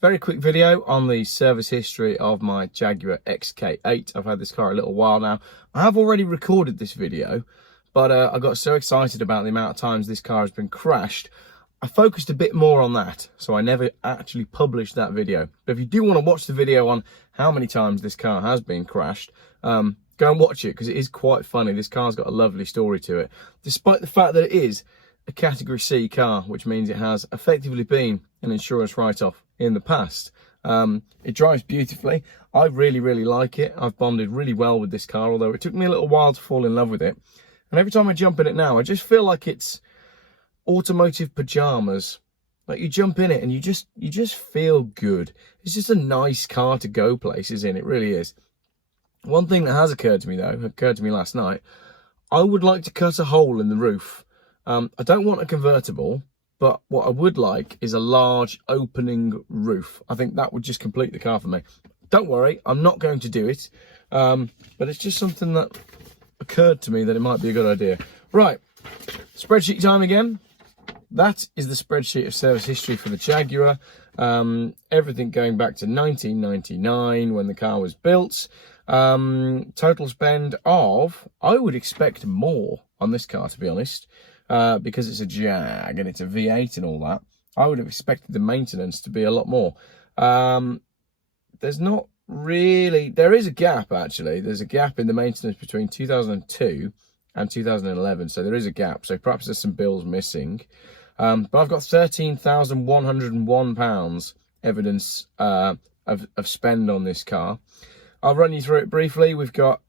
Very quick video on the service history of my Jaguar XK8. I've had this car a little while now. I have already recorded this video, but I got so excited about the amount of times this car has been crashed, I focused a bit more on that, so I never actually published that video. But if you do want to watch the video on how many times this car has been crashed, go and watch it, because it is quite funny. This car's got a lovely story to it, despite the fact that it is a Category C car, which means it has effectively been an insurance write-off in the past. It drives beautifully. I really like it. I've bonded really well with this car, although it took me a little while to fall in love with it. And every time I jump in it now, I just feel like it's automotive pajamas. Like, you jump in it and you just feel good. It's just a nice car to go places in. It really is. One thing that has occurred to me, though, occurred to me last night, I would like to cut a hole in the roof. I don't want a convertible, but what I would like is a large opening roof. I think that would just complete the car for me. Don't worry, I'm not going to do it, but it's just something that occurred to me that it might be a good idea. Right, spreadsheet time again. That is the spreadsheet of service history for the Jaguar. Everything going back to 1999 when the car was built. Total spend of, I would expect more on this car, to be honest. Because it's a Jag and it's a V8 and all that, I would have expected the maintenance to be a lot more. There's not really, there is a gap actually. There's a gap in the maintenance between 2002 and 2011, so there is a gap. So perhaps there's some bills missing. But I've got £13,101 evidence of spend on this car. I'll run you through it briefly. We've got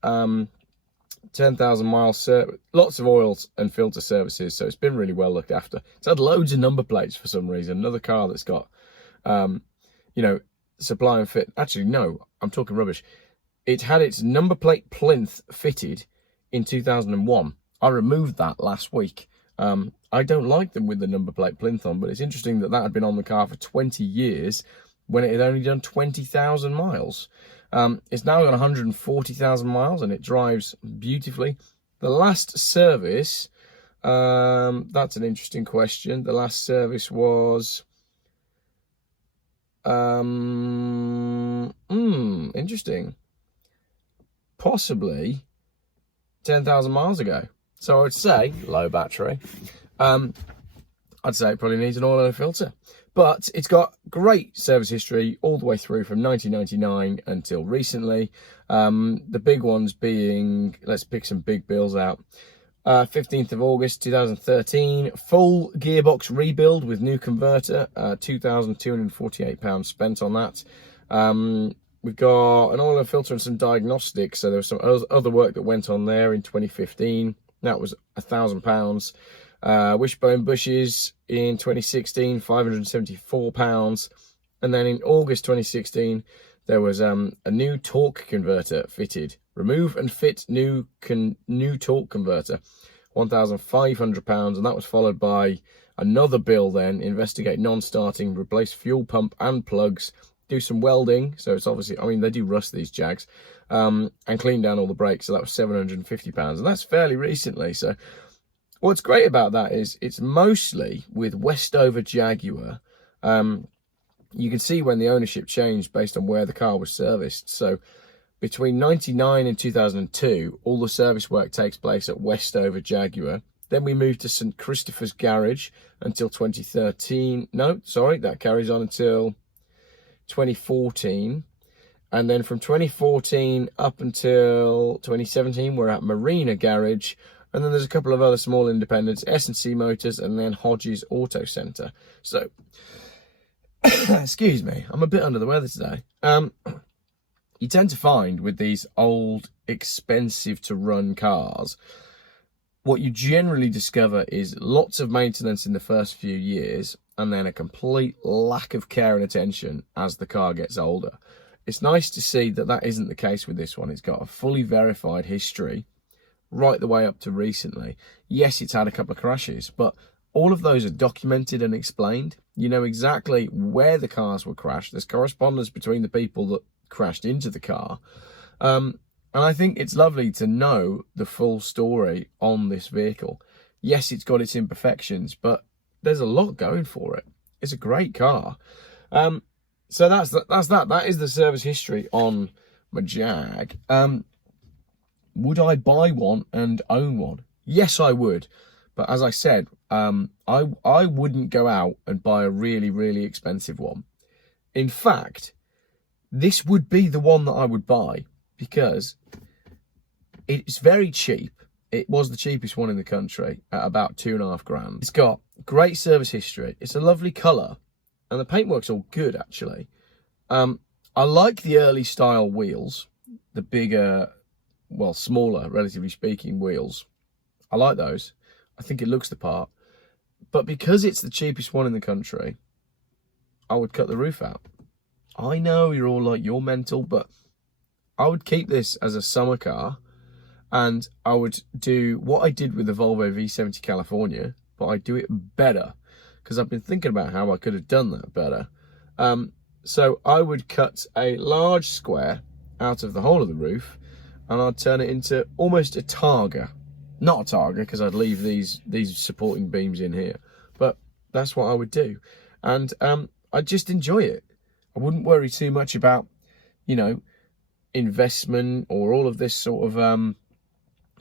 10,000 miles, lots of oils and filter services, so it's been really well looked after. It's had loads of number plates for some reason. Another car that's got, you know, supply and fit. Actually, no, I'm talking rubbish. It had its number plate plinth fitted in 2001. I removed that last week. I don't like them with the number plate plinth on, but it's interesting that that had been on the car for 20 years when it had only done 20,000 miles. It's now got 140,000 miles and it drives beautifully. The last service, that's an interesting question. The last service was, interesting. Possibly 10,000 miles ago. So I would say, low battery, I'd say it probably needs an oil and a filter. But it's got great service history all the way through from 1999 until recently. The big ones being, let's pick some big bills out. 15th of August 2013, full gearbox rebuild with new converter, £2,248 spent on that. We've got an oil and filter and some diagnostics, so there was some other work that went on there in 2015. That was £1,000. Wishbone bushes in 2016, £574. And then in August 2016, there was a new torque converter fitted. Remove and fit new torque converter, £1,500. And that was followed by another bill then, investigate non-starting, replace fuel pump and plugs, do some welding. So it's obviously, I mean, they do rust these Jags, and clean down all the brakes. So that was £750. And that's fairly recently. So what's great about that is it's mostly with Westover Jaguar. You can see when the ownership changed based on where the car was serviced. So between 99 and 2002, all the service work takes place at Westover Jaguar. Then we moved to St Christopher's Garage until 2013. No, sorry, that carries on until 2014. And then from 2014 up until 2017, we're at Marina Garage. And then there's a couple of other small independents, S&C Motors, and then Hodges Auto Centre. So, excuse me, I'm a bit under the weather today. You tend to find with these old, expensive to run cars, what you generally discover is lots of maintenance in the first few years, and then a complete lack of care and attention as the car gets older. It's nice to see that that isn't the case with this one. It's got a fully verified history right the way up to recently. Yes, it's had a couple of crashes, but all of those are documented and explained. You know exactly where the cars were crashed. There's correspondence between the people that crashed into the car. And I think it's lovely to know the full story on this vehicle. Yes, it's got its imperfections, but there's a lot going for it. It's a great car. So that's that. That is the service history on my Jag. Would I buy one and own one? Yes, I would. But as I said, I wouldn't go out and buy a really, really expensive one. In fact, this would be the one that I would buy because it's very cheap. It was the cheapest one in the country at about £2,500. It's got great service history. It's a lovely colour. And the paintwork's all good, actually. I like the early style wheels. The bigger, well, smaller, relatively speaking, wheels. I like those. I think it looks the part. But because it's the cheapest one in the country, I would cut the roof out. I know you're all like, you're mental, but I would keep this as a summer car. And I would do what I did with the Volvo V70 California, but I'd do it better. Because I've been thinking about how I could have done that better. So I would cut a large square out of the whole of the roof and I'd turn it into almost a targa. Not a targa, because I'd leave these supporting beams in here. But that's what I would do. And I'd just enjoy it. I wouldn't worry too much about, you know, investment or all of this sort of...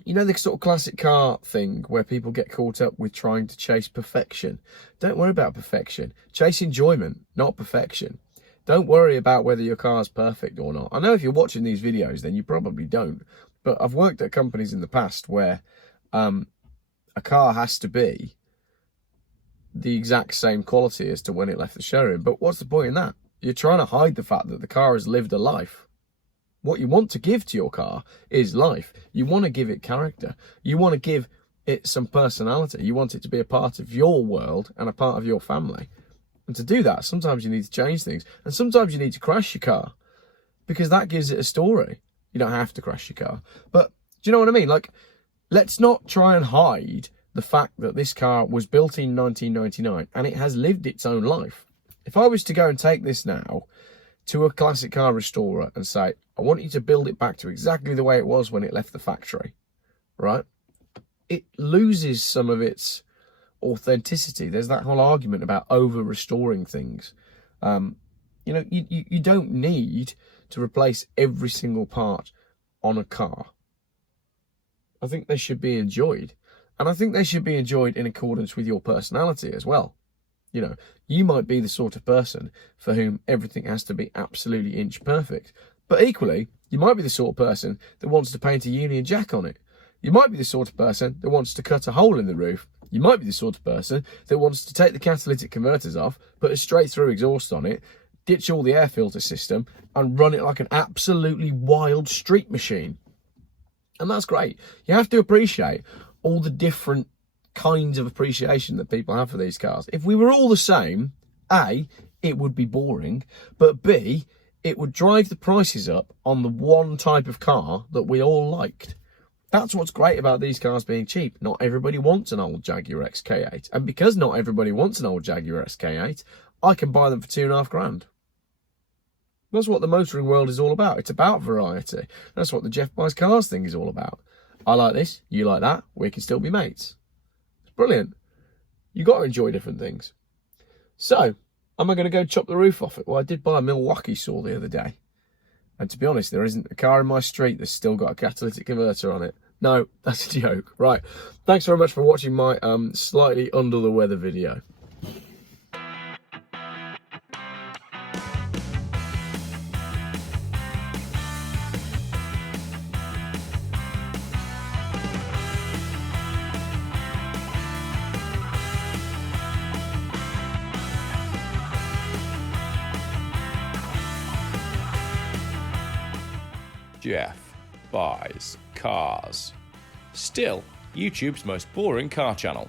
you know, the sort of classic car thing where people get caught up with trying to chase perfection. Don't worry about perfection. Chase enjoyment, not perfection. Don't worry about whether your car's perfect or not. I know if you're watching these videos, then you probably don't. But I've worked at companies in the past where a car has to be the exact same quality as to when it left the showroom. But what's the point in that? You're trying to hide the fact that the car has lived a life. What you want to give to your car is life. You want to give it character. You want to give it some personality. You want it to be a part of your world and a part of your family. And to do that, sometimes you need to change things. And sometimes you need to crash your car because that gives it a story. You don't have to crash your car. But do you know what I mean? Like, let's not try and hide the fact that this car was built in 1999 and it has lived its own life. If I was to go and take this now to a classic car restorer and say, I want you to build it back to exactly the way it was when it left the factory, right? It loses some of its authenticity. There's that whole argument about over-restoring things. You know, you don't need to replace every single part on a car. I think they should be enjoyed. And I think they should be enjoyed in accordance with your personality as well. You know, you might be the sort of person for whom everything has to be absolutely inch perfect. But equally, you might be the sort of person that wants to paint a Union Jack on it. You might be the sort of person that wants to cut a hole in the roof. You might be the sort of person that wants to take the catalytic converters off, put a straight through exhaust on it, ditch all the air filter system, and run it like an absolutely wild street machine. And that's great. You have to appreciate all the different kinds of appreciation that people have for these cars. If we were all the same, A, it would be boring, but B, it would drive the prices up on the one type of car that we all liked. That's what's great about these cars being cheap. Not everybody wants an old Jaguar XK8. And because not everybody wants an old Jaguar XK8, I can buy them for £2,500. That's what the motoring world is all about. It's about variety. That's what the Geoff Buys Cars thing is all about. I like this, you like that, we can still be mates. It's brilliant. You've got to enjoy different things. So, am I going to go chop the roof off it? Well, I did buy a Milwaukee saw the other day. And to be honest, there isn't a car in my street that's still got a catalytic converter on it. No, that's a joke. Right, thanks very much for watching my slightly under the weather video. Geoff Buys Cars. Still YouTube's most boring car channel.